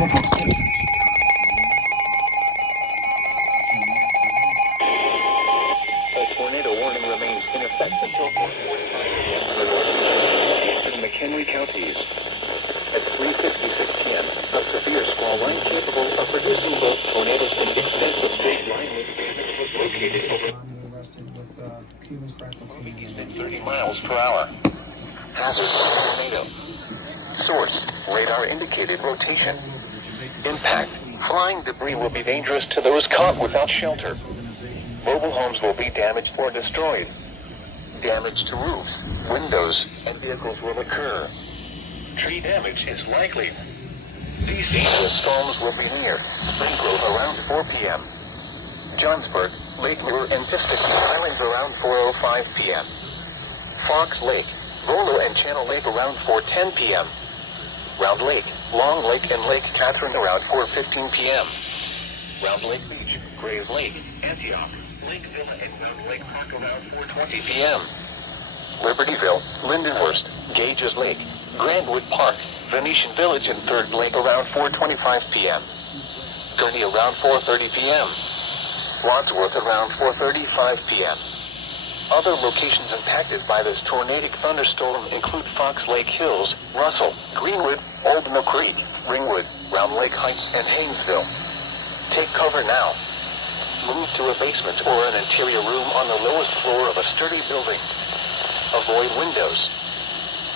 A tornado warning remains in effect until 4:45 p.m. in the northeast and McHenry counties. At 3:56 p.m., a severe squall line capable of producing both tornadoes and extensive big line damage was located over 30 miles per hour. Hazard of tornado. Source: radar indicated rotation. Impact: flying debris will be dangerous to those caught without shelter. Mobile homes will be damaged or destroyed. Damage to roofs, windows, and vehicles will occur. Tree damage is likely. These dangerous storms will be near Spring Grove around 4 p.m. Johnsburg, Lake Mirror, and Piscataway Islands around 4:05 p.m. Fox Lake, Volo, and Channel Lake around 4:10 p.m. Round Lake, Long Lake, and Lake Catherine around 4:15 p.m. Round Lake Beach, Grave Lake, Antioch, Lake Villa, and Round Lake Park around 4:20 p.m. Libertyville, Lindenhurst, Gages Lake, Grandwood Park, Venetian Village, and Third Lake around 4:25 p.m. Gurney around 4:30 p.m. Wadsworth around 4:35 p.m. Other locations impacted by this tornadic thunderstorm include Fox Lake Hills, Russell, Greenwood, Old Mill Creek, Ringwood, Round Lake Heights, and Haynesville. Take cover now. Move to a basement or an interior room on the lowest floor of a sturdy building. Avoid windows.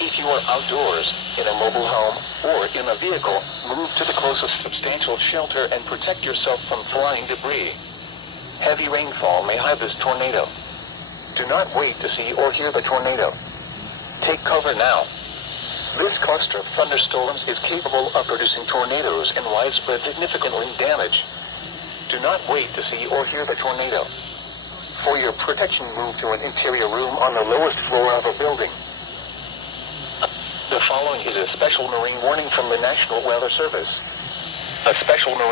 If you are outdoors, in a mobile home, or in a vehicle, move to the closest substantial shelter and protect yourself from flying debris. Heavy rainfall may hide this tornado. Do not wait to see or hear the tornado. Take cover now. This cluster of thunderstorms is capable of producing tornadoes and widespread significant wind damage. Do not wait to see or hear the tornado. For your protection, move to an interior room on the lowest floor of a building. The following is a special marine warning from the National Weather Service. A special marine